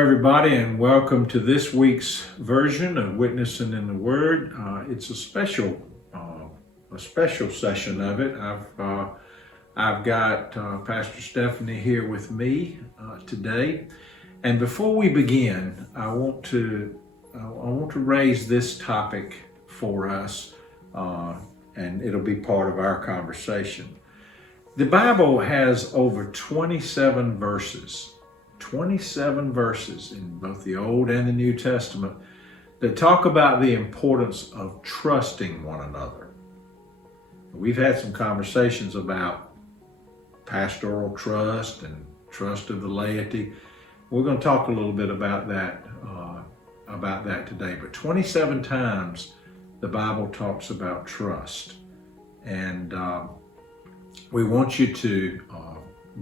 everybody, and welcome to this week's version of Witnessing in the Word. It's a special session of it. I've got Pastor Stefanie here with me today, and before we begin, I want to raise this topic for us, and it'll be part of our conversation. The Bible has over 27 verses. 27 verses in both the Old and the New Testament that talk about the importance of trusting one another. We've had some conversations about pastoral trust and trust of the laity. We're going to talk a little bit about that today. But 27 times the Bible talks about trust, and we want you to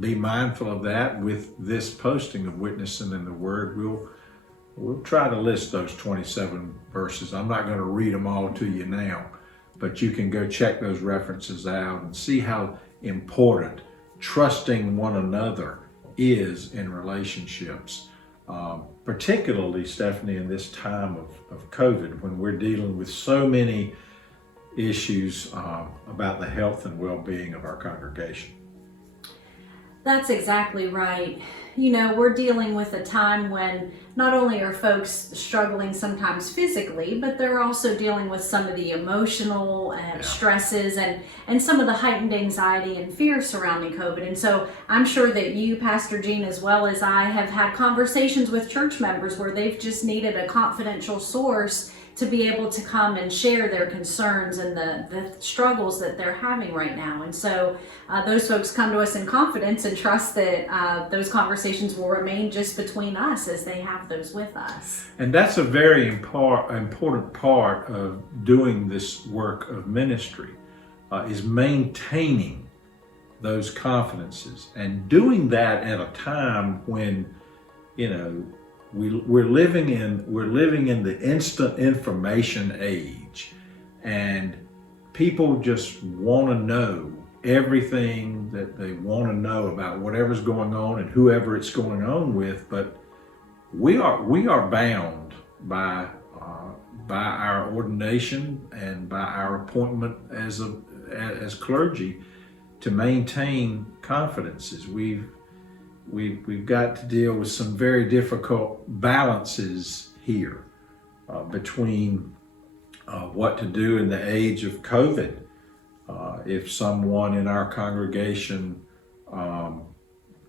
be mindful of that with this posting of Witnessing in the Word. We'll try to list those 27 verses. I'm not going to read them all to you now, but you can go check those references out and see how important trusting one another is in relationships, particularly, Stefanie, in this time of COVID, when we're dealing with so many issues about the health and well-being of our congregation. That's exactly right. You know, we're dealing with a time when not only are folks struggling sometimes physically, but they're also dealing with some of the emotional stresses and some of the heightened anxiety and fear surrounding COVID. And so I'm sure that you, Pastor Gene, as well as I, have had conversations with church members where they've just needed a confidential source to be able to come and share their concerns and the struggles that they're having right now. And so those folks come to us in confidence and trust that those conversations will remain just between us as they have those with us. And that's a very important part of doing this work of ministry, is maintaining those confidences and doing that at a time when, you know, we're living in the instant information age, and people just want to know everything that they want to know about whatever's going on and whoever it's going on with. But we are bound by our ordination and by our appointment as clergy to maintain confidences. We've got to deal with some very difficult balances here between what to do in the age of COVID. If someone in our congregation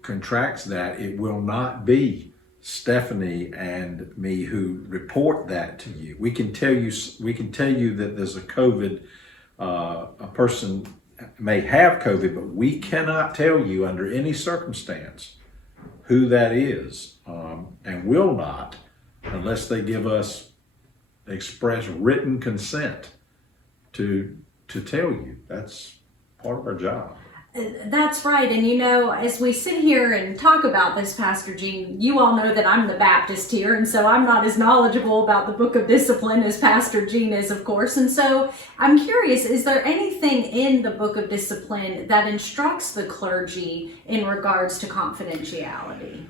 contracts that, it will not be Stefanie and me who report that to you. We can tell you that there's a COVID, a person may have COVID, but we cannot tell you under any circumstance who that is, and will not unless they give us express written consent to tell you. That's part of our job. That's right. And you know, as we sit here and talk about this, Pastor Gene, you all know that I'm the Baptist here, and so I'm not as knowledgeable about the Book of Discipline as Pastor Gene is, of course. And so I'm curious, is there anything in the Book of Discipline that instructs the clergy in regards to confidentiality?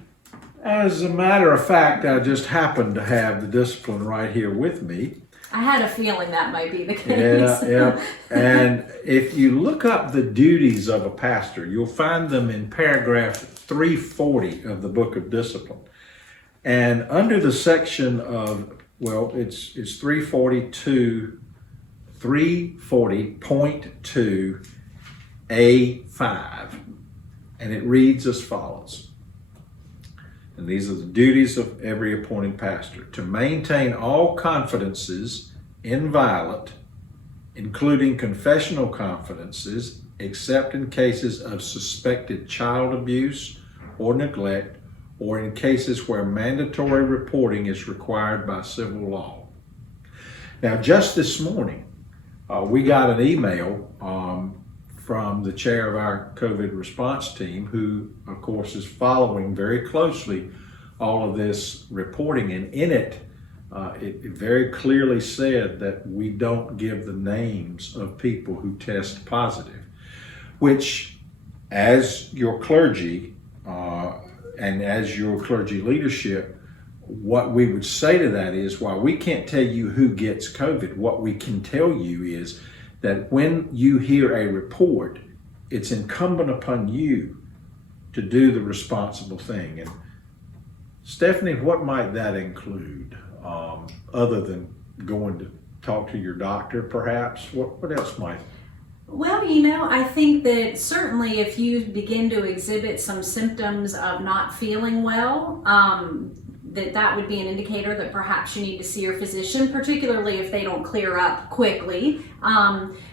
As a matter of fact, I just happen to have the discipline right here with me. I had a feeling that might be the case. Yeah. And if you look up the duties of a pastor, you'll find them in paragraph 340 of the Book of Discipline. And under the section of, well, it's 340.2 A5, and it reads as follows. And these are the duties of every appointed pastor: to maintain all confidences inviolate, including confessional confidences, except in cases of suspected child abuse or neglect, or in cases where mandatory reporting is required by civil law. Now, just this morning, we got an email from the chair of our COVID response team, who, of course, is following very closely all of this reporting. And in it, it very clearly said that we don't give the names of people who test positive, which, as your clergy and as your clergy leadership, what we would say to that is, while we can't tell you who gets COVID, what we can tell you is that when you hear a report, it's incumbent upon you to do the responsible thing. And Stefanie, what might that include, other than going to talk to your doctor, perhaps? What else might? Well, you know, I think that certainly if you begin to exhibit some symptoms of not feeling well, that would be an indicator that perhaps you need to see your physician, particularly if they don't clear up quickly.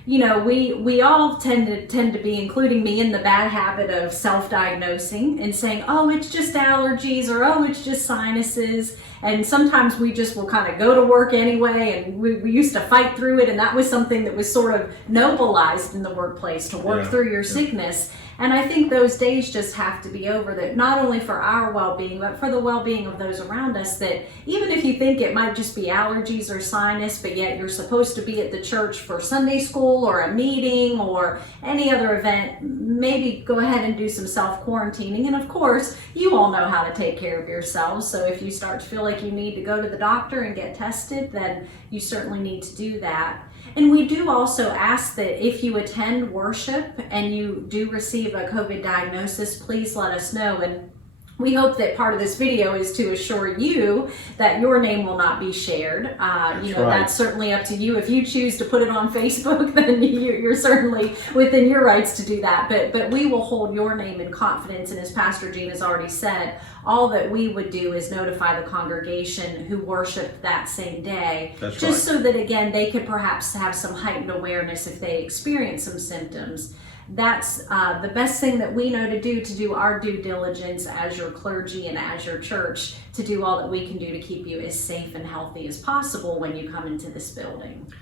You know, we all tend to be, including me, in the bad habit of self-diagnosing and saying, oh, it's just allergies, or oh, it's just sinuses. And sometimes we just will kind of go to work anyway, and we used to fight through it, and that was something that was sort of nobilized in the workplace, to work through your sickness. And I think those days just have to be over, that not only for our well-being, but for the well-being of those around us, that even if you think it might just be allergies or sinus, but yet you're supposed to be at the church for Sunday school or a meeting or any other event, maybe go ahead and do some self-quarantining. And of course, you all know how to take care of yourselves. So if you start to feel like you need to go to the doctor and get tested, then you certainly need to do that. And we do also ask that if you attend worship and you do receive a COVID diagnosis, please let us know. And we hope that part of this video is to assure you that your name will not be shared. That's certainly up to you. If you choose to put it on Facebook, then you're certainly within your rights to do that. But we will hold your name in confidence. And as Pastor Gene has already said, all that we would do is notify the congregation who worshiped that same day, so that, again, they could perhaps have some heightened awareness if they experience some symptoms. That's the best thing that we know to do our due diligence as your clergy and as your church, to do all that we can do to keep you as safe and healthy as possible when you come into this building.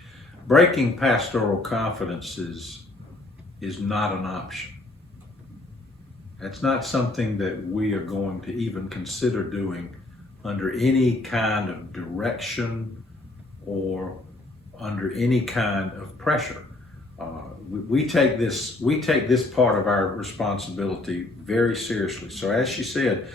Breaking pastoral confidences is not an option. That's not something that we are going to even consider doing under any kind of direction or under any kind of pressure. We take this part of our responsibility very seriously. So as she said,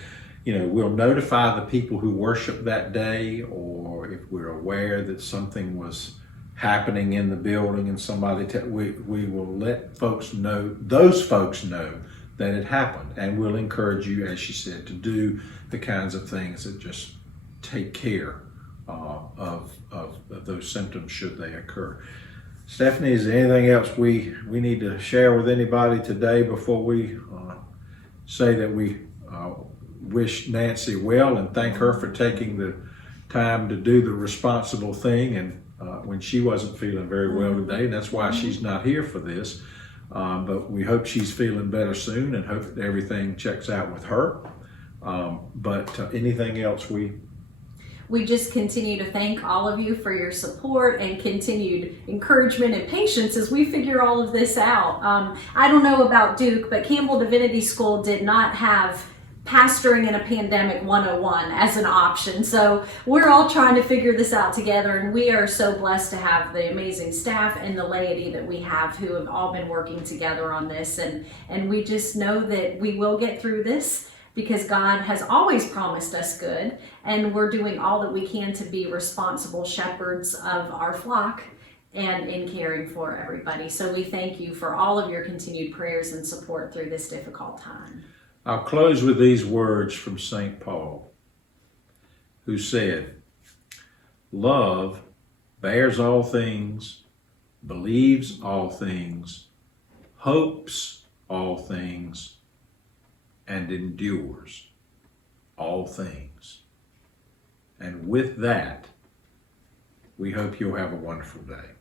we'll notify the people who worship that day, or if we're aware that something was happening in the building and somebody, we will let those folks know that it happened. And we'll encourage you, as she said, to do the kinds of things that just take care of those symptoms should they occur. Stefanie, is there anything else we need to share with anybody today before we say that we wish Nancy well and thank her for taking the time to do the responsible thing, and when she wasn't feeling very well today, and that's why she's not here for this, but we hope she's feeling better soon and hope that everything checks out with her. But anything else we just continue to thank all of you for your support and continued encouragement and patience as we figure all of this out. I don't know about Duke, but Campbell Divinity School did not have Pastoring in a Pandemic 101 as an option. So we're all trying to figure this out together, and we are so blessed to have the amazing staff and the laity that we have who have all been working together on this. And we just know that we will get through this, because God has always promised us good, and we're doing all that we can to be responsible shepherds of our flock and in caring for everybody. So we thank you for all of your continued prayers and support through this difficult time. I'll close with these words from St. Paul, who said, "Love bears all things, believes all things, hopes all things, and endures all things." And with that, we hope you'll have a wonderful day.